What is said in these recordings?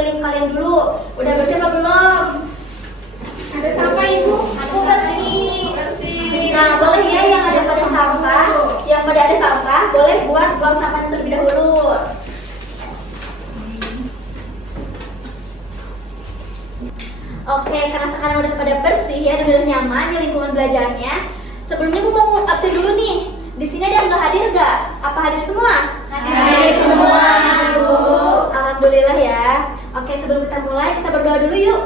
sekeliling kalian dulu. Udah bersih apa belum? Ada sampah Ibu? Aku bersih. Nah, boleh ya yang ada pada sampah, boleh buang sampahnya terlebih dahulu. Oke, karena sekarang udah pada bersih ya, udah nyaman di lingkungan belajarnya. Sebelumnya Bu mau absen dulu nih. Di sini ada yang nggak hadir nggak? Apa hadir semua? Hadir semua, Bu. Alhamdulillah ya. Oke, sebelum kita mulai, kita berdoa dulu yuk.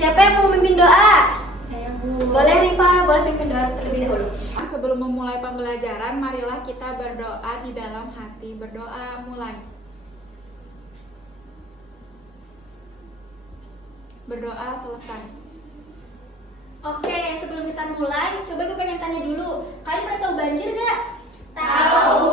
Siapa yang mau memimpin doa? Saya, Bu. Boleh Rifa, boleh pimpin doa terlebih dahulu. Sebelum memulai pembelajaran, marilah kita berdoa di dalam hati. Berdoa mulai. Berdoa selesai. Oke, sebelum kita mulai, coba gue pengen tanya dulu. Kalian pernah tahu banjir gak? Tahu.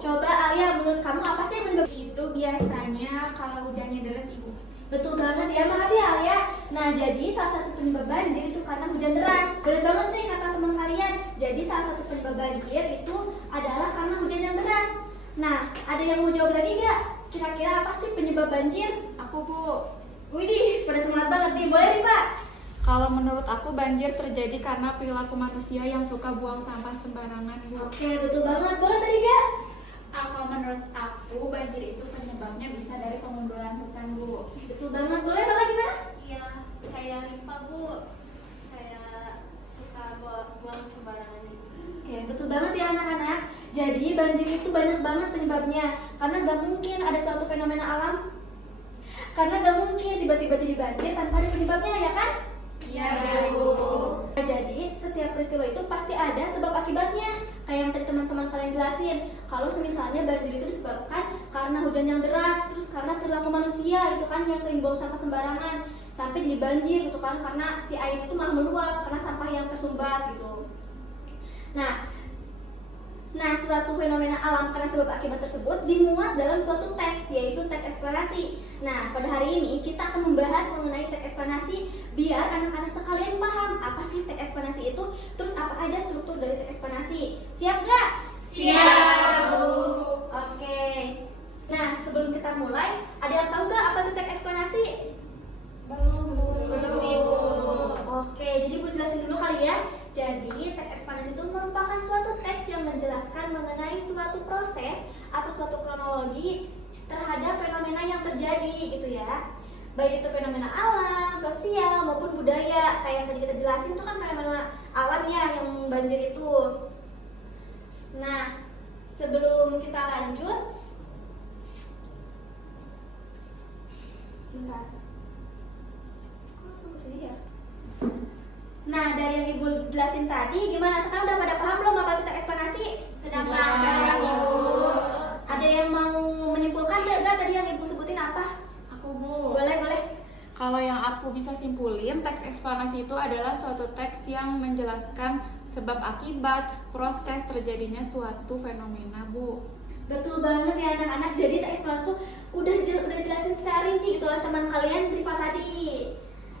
Coba Alia, menurut kamu apa sih yang menyebabkan? Itu biasanya kalau hujannya deras, Ibu. Betul banget ya, makasih Alia. Nah, jadi salah satu penyebab banjir itu karena hujan deras. Benar banget nih kata teman kalian. Jadi salah satu penyebab banjir itu adalah karena hujan yang deras. Nah, ada yang mau jawab lagi gak? Kira-kira apa sih penyebab banjir? Aku, Bu. Widih, pada semangat banget nih. Boleh nih Pak? Kalau menurut aku banjir terjadi karena perilaku manusia yang suka buang sampah sembarangan, Bu. Oke, betul banget. Boleh tadi Kak? Kalau menurut aku, banjir itu penyebabnya bisa dari pengundulan hutan, Bu. Betul banget. Boleh Pak lagi Pak? Iya, kayak Rifa, Bu. Kayak suka buang sembarangan gitu. Oke, betul banget ya anak-anak. Jadi banjir itu banyak banget penyebabnya. Karena gak mungkin ada suatu fenomena alam. Karena gak mungkin tiba-tiba jadi banjir tanpa ada penyebabnya, ya kan? Iya, Bu. Jadi setiap peristiwa itu pasti ada sebab akibatnya. Kayak yang tadi teman-teman kalian jelasin. Kalau misalnya banjir itu disebabkan karena hujan yang deras, terus karena perilaku manusia gitu kan yang sering buang sampah sembarangan sampai jadi banjir gitu kan karena si air itu malah meluap karena sampah yang tersumbat gitu. Nah, suatu fenomena alam karena sebab akibat tersebut dimuat dalam suatu teks, yaitu teks eksplanasi. Nah, pada hari ini kita akan membahas mengenai teks eksplanasi biar anak-anak sekalian paham apa sih teks eksplanasi itu, terus apa aja struktur dari teks eksplanasi. Siap nggak? Siap, Bu. Oke. Nah, sebelum kita mulai, ada yang tahu nggak apa itu teks eksplanasi? Belum, Ibu. Oke, jadi Bu jelasin dulu kali ya. Jadi, teks eksplanasi itu merupakan suatu teks yang menjelaskan mengenai suatu proses atau suatu kronologi terhadap fenomena yang terjadi gitu ya. Baik itu fenomena alam, sosial, maupun budaya. Kayak yang tadi kita jelasin itu kan fenomena alam ya, yang banjir itu. Nah, sebelum kita lanjut, bentar. Kok langsung ke sini ya? Nah, dari yang Ibu jelasin tadi, gimana? Sekarang udah pada paham belum apa itu teks eksplanasi? Sudah paham, Ibu. Ada yang mau menyimpulkan nggak tadi yang Ibu sebutin apa? Aku, Bu. Boleh. Kalau yang aku bisa simpulin, teks eksplanasi itu adalah suatu teks yang menjelaskan sebab akibat proses terjadinya suatu fenomena, Bu. Betul banget ya anak-anak. Jadi teks eksplanasi itu udah jelasin secara rinci gitu oleh teman kalian Rifa tadi.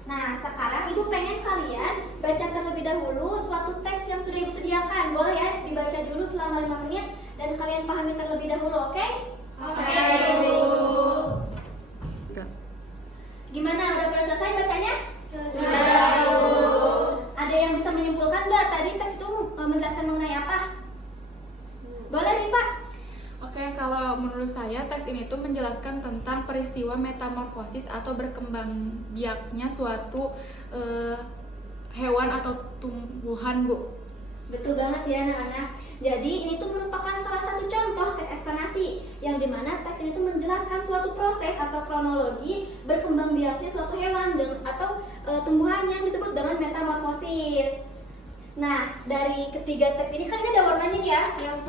Nah, sekarang Ibu pengen kalian baca terlebih dahulu suatu teks yang sudah Ibu sediakan. Boleh ya, dibaca dulu selama 5 menit dan kalian pahami terlebih dahulu, oke? Oke, Bu. Gimana? Udah pada selesai bacanya? Sudah, Bu. Ada yang bisa menyimpulkan nggak tadi teks itu menjelaskan mengenai apa? Boleh nih Pak? Oke, kalau menurut saya teks ini tuh menjelaskan tentang peristiwa metamorfosis atau berkembang biaknya suatu hewan atau tumbuhan, Bu. Betul banget ya anak-anak. Jadi ini tuh merupakan salah satu contoh teks eksplanasi yang dimana teks ini tuh menjelaskan suatu proses atau kronologi berkembang biaknya suatu hewan atau tumbuhan yang disebut dengan metamorfosis. Nah, dari ketiga teks ini kan ini ada warnanya nih ya.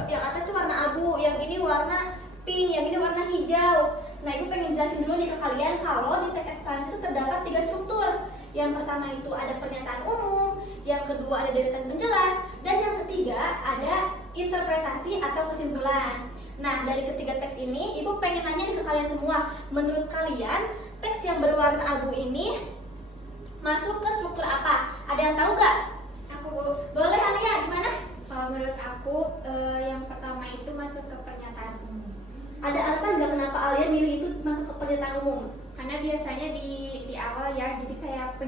Yang atas tuh warna abu, yang ini warna pink, yang ini warna hijau. Nah, Ibu pengen jelasin dulu nih ke kalian kalau di teks eksplanasi itu terdapat 3 struktur. Yang pertama itu ada pernyataan umum, yang kedua ada deretan penjelas, dan yang ketiga ada interpretasi atau kesimpulan. Nah, dari ketiga teks ini, Ibu pengen nanya nih ke kalian semua, menurut kalian teks yang berwarna abu ini masuk ke struktur apa? Ada yang tahu nggak? Aku, Bu. Boleh Alia, gimana? Kalau menurut aku, yang pertama itu masuk ke pernyataan umum. Ada alasan nggak kenapa Alia milih itu masuk ke pernyataan umum? Karena biasanya di awal ya, jadi kayak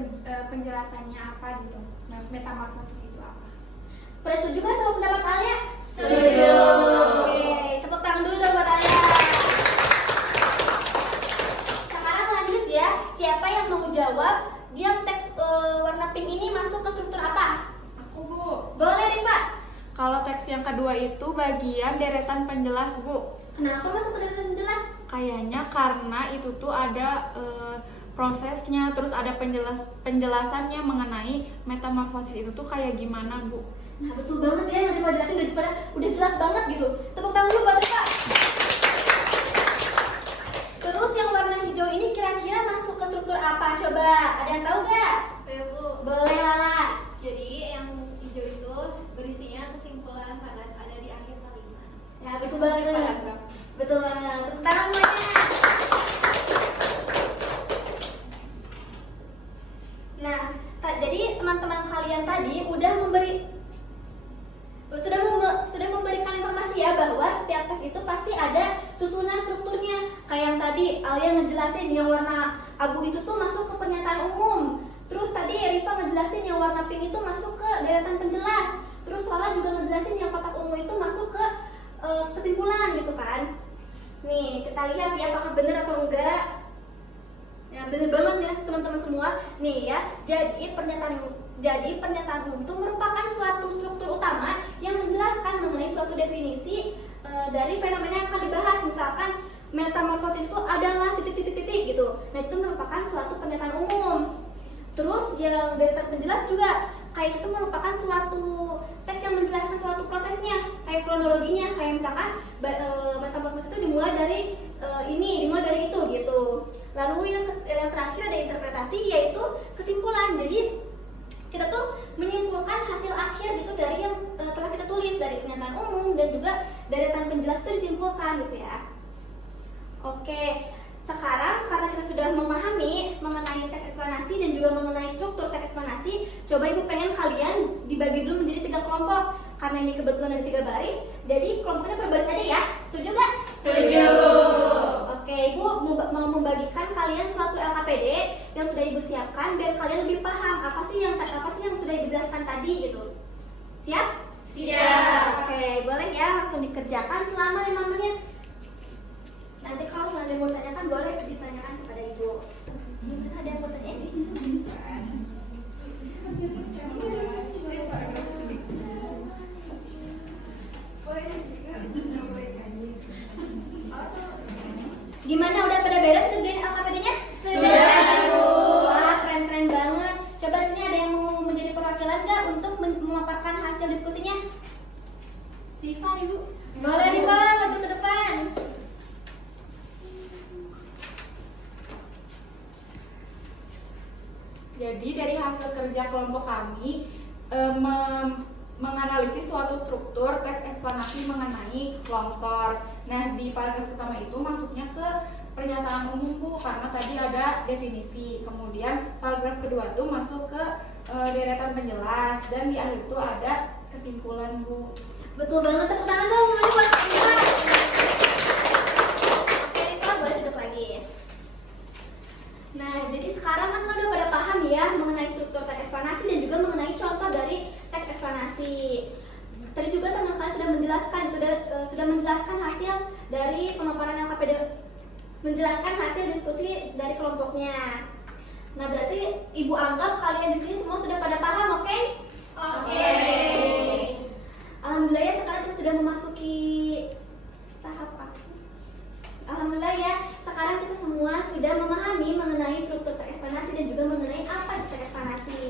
penjelasannya apa gitu, metamorfosis itu apa. Pada setuju gak sama pendapat Alia? Setuju. Oke, tepuk tangan dulu dong buat Alia. Sekarang lanjut ya, siapa yang mau jawab yang teks warna pink ini masuk ke struktur apa? Aku, Bu. Boleh nih Pak. Kalau teks yang kedua itu bagian deretan penjelas, Bu. Kenapa masuk ke deretan penjelas? Kayaknya karena itu tuh ada prosesnya, terus ada penjelasannya mengenai metamorfosis itu tuh kayak gimana, Bu. Nah betul banget ya, yang Rifa jelasin udah jelas banget gitu. Tepuk tangan dulu buat Rifa. Terus yang warna hijau ini kira-kira masuk ke struktur apa? Coba, ada yang tahu nggak? Oke Bu. Boleh Lala. Jadi yang hijau itu berisinya kesimpulan karena ada di akhir kalimat. Ya betul banget. Paragraf. Betul banget. Tepuk tangan semuanya. Nah, jadi teman-teman kalian tadi sudah memberikan informasi ya bahwa setiap teks itu pasti ada susunan strukturnya. Kayak yang tadi Alia ngejelasin yang warna abu itu tuh masuk ke pernyataan umum. Terus tadi Rifa ngejelasin yang warna pink itu masuk ke deretan penjelas. Terus Lala juga ngejelasin yang kotak ungu itu masuk ke kesimpulan gitu kan. Nih, kita lihat ya apakah benar atau enggak. Ya, benar banget ya teman-teman semua. Nih ya, jadi pernyataan umum itu merupakan suatu struktur utama yang menjelaskan mengenai suatu definisi dari fenomena yang akan dibahas. Misalkan metamorfosis itu adalah titik-titik gitu. Nah, itu merupakan suatu pernyataan umum. Terus yang deretan penjelas juga kayak itu merupakan suatu teks yang menjelaskan suatu prosesnya, kayak kronologinya, kayak misalkan metamorfosis itu dimulai dari dimulai dari itu gitu. Lalu yang terakhir ada interpretasi, yaitu kesimpulan. Jadi kita tuh menyimpulkan hasil akhir gitu dari yang telah kita tulis, dari pernyataan umum dan juga deretan penjelas itu disimpulkan gitu ya. Oke, sekarang karena kita sudah memahami mengenai teks eksplanasi dan juga mengenai struktur teks eksplanasi, coba Ibu pengen kalian dibagi dulu menjadi 3 kelompok. Karena ini kebetulan ada 3 baris, jadi kelompoknya per baris aja ya. Setuju gak? Setuju. Oke, Ibu mau membagikan kalian suatu LKPD yang sudah Ibu siapkan biar kalian lebih paham apa sih yang sudah Ibu jelaskan tadi gitu. Siap? Siap. Oke, boleh ya langsung dikerjakan selama 5 menit. Nanti kalau ada yang mau ditanyakan boleh ditanyakan kepada Ibu. Gimana, ada yang mau tanya? Gimana, udah pada beres kerjain LKPD-nya? Sudah, Bu. Wah, keren-keren banget. Coba sini ada yang mau menjadi perwakilan nggak untuk memaparkan hasil diskusinya? Rifa, Ibu. Boleh Rifa, maju ke depan. Jadi dari hasil kerja kelompok kami menganalisis suatu struktur teks eksplanasi mengenai longsor. Nah, di paragraf pertama itu masuknya ke pernyataan umum, Bu, karena tadi ada definisi. Kemudian paragraf kedua tuh masuk ke deretan penjelas, dan di akhir itu ada kesimpulan, Bu. Betul banget, tepuk tangan dong buat Rifa. Oke Rifa, boleh duduk lagi. Nah, jadi sekarang kan udah pada paham ya mengenai struktur teks eksplanasi dan juga mengenai contoh dari teks eksplanasi. Tadi juga teman-teman sudah menjelaskan sudah menjelaskan hasil dari pemaparan LKPD, menjelaskan hasil diskusi dari kelompoknya. Nah, berarti Ibu anggap kalian di sini semua sudah pada paham, oke? Oke. Alhamdulillah ya, sekarang kita sudah memasuki tahap akhir. Alhamdulillah ya, sekarang kita semua sudah memahami mengenai struktur teks eksplanasi dan juga mengenai apa itu teks eksplanasi.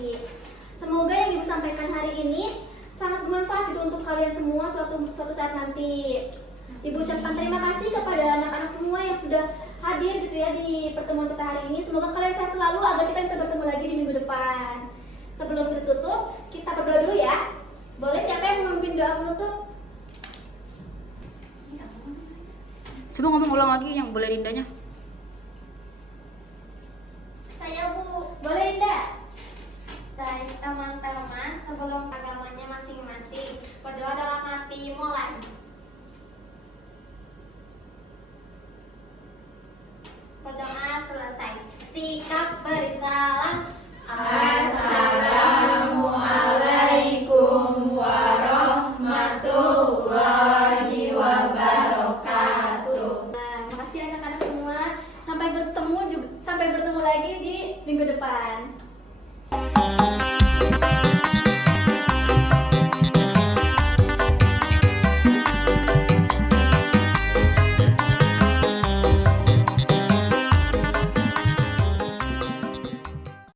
Semoga yang Ibu sampaikan hari ini sangat bermanfaat gitu untuk kalian semua suatu saat nanti. Ibu ucapkan terima kasih kepada anak-anak semua yang sudah hadir gitu ya di pertemuan kita hari ini. Semoga kalian sehat selalu agar kita bisa bertemu lagi di minggu depan. Sebelum kita tutup, kita berdoa dulu ya. Boleh, siapa yang memimpin doa penutup? Coba ngomong ulang lagi yang boleh Lindanya. Saya, Bu. Boleh, Indah? Baik, teman-teman, sebelum agamanya masing-masing, berdoa dalam hati, mulai. Berdoa selesai. sikap beri salam. Assalamualaikum